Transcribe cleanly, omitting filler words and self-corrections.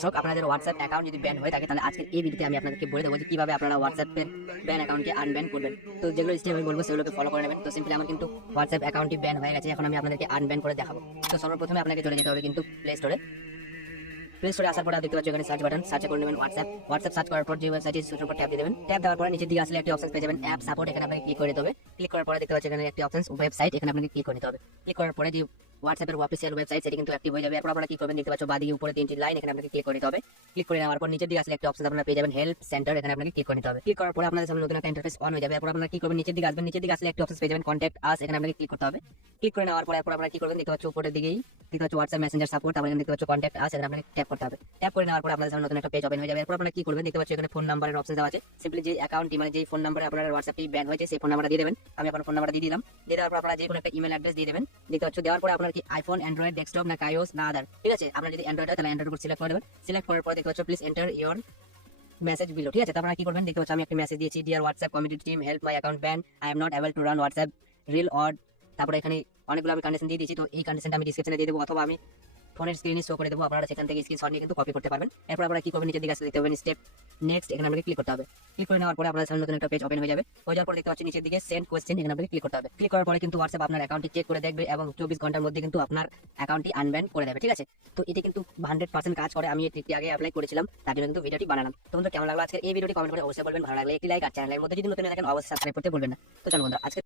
দর্শক, আপনাদের WhatsApp account যদি ব্যান হয়ে থাকে তাহলে আজকের এই ভিডিওতে আমি আপনাদেরকে বলে দেবো যে কিভাবে আপনারা হোয়াটসঅ্যাপের ব্যান অ্যাকাউন্টকে আনব্যান করবেন। তো যেগুলো স্টেপ আমি বলবো সেগুলোকে ফলো করে নেবেন। তো সিম্পলি আমার কিন্তু হোয়াটসঅ্যাপ অ্যাকাউন্টটি ব্যান হয়ে গেছে, এখন আমি আপনাদেরকে আনব্যান করে দেখাবো। তো সর্বপ্রথমে আপনাকে চলে যেতে হবে কিন্তু প্লে স্টোরে। প্লে স্টোরে আসার পরে দেখতে পাচ্ছেন এখানে সার্চ বাটন, সার্চ করে নেবেন হোয়াটসঅ্যাপ সার্চ করার পর যে ওয়েবসাইটে সেটার উপর ট্যাপ দিয়ে দেবেন। ট্যাপ দেওয়ার পরে নিচের দিকে আসলে একটি অপশন পেয়ে যাবেন অ্যাপ সাপোর্ট, এখানে আপনাকে ক্লিক করে দিতে হবে। ক্লিক করার পরে দেখতে পাচ্ছেন এখানে একটি অপশন ওয়েবসাইট, এখানে আপনাকে ক্লিক করে নিতে হবে। ক্লিক করার পরে যে হোয়াটসঅ্যাপের অফিসিয়াল ওয়েবসাইট সেটি কিন্তু অ্যাক্টিভ হয়ে যাবে। এরপর আপনারা কি করবেন, দেখতে পাচ্ছ বাদিকে উপরে তিনটি লাইন, এখানে আপনাকে ক্লিক করে নিতে হবে। ক্লিক করে নেওয়ার পর নিচের দিকে আসলে একটা অপশন আপনারা পেয়ে যাবেন হেল্প সেন্টার, এখানে আপনাকে ক্লিক করে নিতে হবে। ক্লিক করার পরে আপনাদের সামনে নতুন একটা ইন্টারফেস অন হয়ে যাবে। এরপর আপনারা কি করবেন, নিচের দিকে আসবেন, নিচের দিকে আসলে একটা অপশন পেয়ে যাবেন কন্ট্যাক্ট আস, এখানে আপনাকে ক্লিক করতে হবে। ক্লিক করে নেওয়ার পরে এরপর আপনারা কি করবেন, দেখতে পাচ্ছ উপরের দিকেই দেখতে পাচ্ছ হোয়াটসঅ্যাপ মেসেঞ্জার সাপোর্ট, তারপরে দেখতে পাচ্ছ কন্ট্যাক্ট আস, এখানে আপনাকে ট্যাপ করতে হবে। ট্যাপ করে নেওয়ার পর আপনাদের সামনে নতুন একটা পেজ ওপেন হয়ে যাবে। এরপর আপনারা কি করবেন, দেখতে পাচ্ছ এখানে ফোন নাম্বারের অপশন দেওয়া আছে। সিম্পলি যে অ্যাকাউন্টটি মানে যে ফোন নাম্বারে আপনার হোয়াটসঅ্যাপটি ব্যান হয়েছে সেই ফোন নাম্বারটা দিয়ে দেবেন। আমি আপনার ফোন নাম্বারটা দিয়ে দিলাম। দিয়ে দেওয়ার পর আপনারা যে কোনো একটা ইমেল অ্যাড্রেস দিয়ে দেবেন। দেখতে পাচ্ছ দেওয়ার পরে আপনার কি আইফোন, অ্যান্ড্রয়েড, ডেস্কটপ না কাইওস না আদার, ঠিক আছে। আপনার যদি অ্যান্ড্রয়েড হয় তাহলে অ্যান্ড্রয়েড উপর সিলেক্ট করে দেবেন। সিলেক্ট করার পর দেখতে পাচ্ছ please enter your message below, ঠিক আছে। তারপর কি করবেন, দেখতে পাচ্ছ আমি একটা মেসেজ দিয়েছি dear WhatsApp community team help my account ban, I am not able to run WhatsApp reel odd. তারপরে এখানে অনেকগুলো আমি কন্ডিশন দিয়ে দিয়েছি, তো এই কন্ডিশনটা আমি ডিসক্রিপশনে দিয়ে দেবো অথবা আমি ফোনের স্ক্রিনে শো করে দেবো, আপনারা সেখান থেকে স্ক্রিনশট নিয়ে কিন্তু কপি করতে পারবেন। এরপর আপনারা কি করবেন, নিচের দিকে আসলে দেখতে পাবেন স্টেপ নেক্সট, এখানে আপনাকে ক্লিক করতে হবে। ক্লিক করে নেওয়ার পরে আপনাদের সামনে নতুন একটা পেজ ওপেন হয়ে যাবে। হয়ে যাওয়ার পর দেখতে পাচ্ছেন নিচের দিকে সেন্ড কোয়েশ্চেন, এখানে আপনাকে ক্লিক করতে হবে। ক্লিক করার পরে কিন্তু হোয়াটসঅ্যাপ আপনার অ্যাকাউন্টটি চেক করে দেখবে এবং 24 ঘন্টার মধ্যে কিন্তু আপনার অ্যাকাউন্টটি আনব্যান করে দেবে, ঠিক আছে। তো এটি কিন্তু 100% কাজ করে, আমি এটি আগে অ্যাপ্লাই করেছিলাম, তার জন্য কিন্তু ভিডিওটি বানালাম। তো বন্ধুরা কেমন লাগলো আজকের এই ভিডিওটি কমেন্ট করে অবশ্যই বলবেন। ভালো লাগলে একটি লাইক, আর চ্যানেলের মধ্যে যদি নতুন দেখেন অবশ্যই সাবস্ক্রাইব করতে ভুলবেন না। তো চলো বন্ধুরা আজকে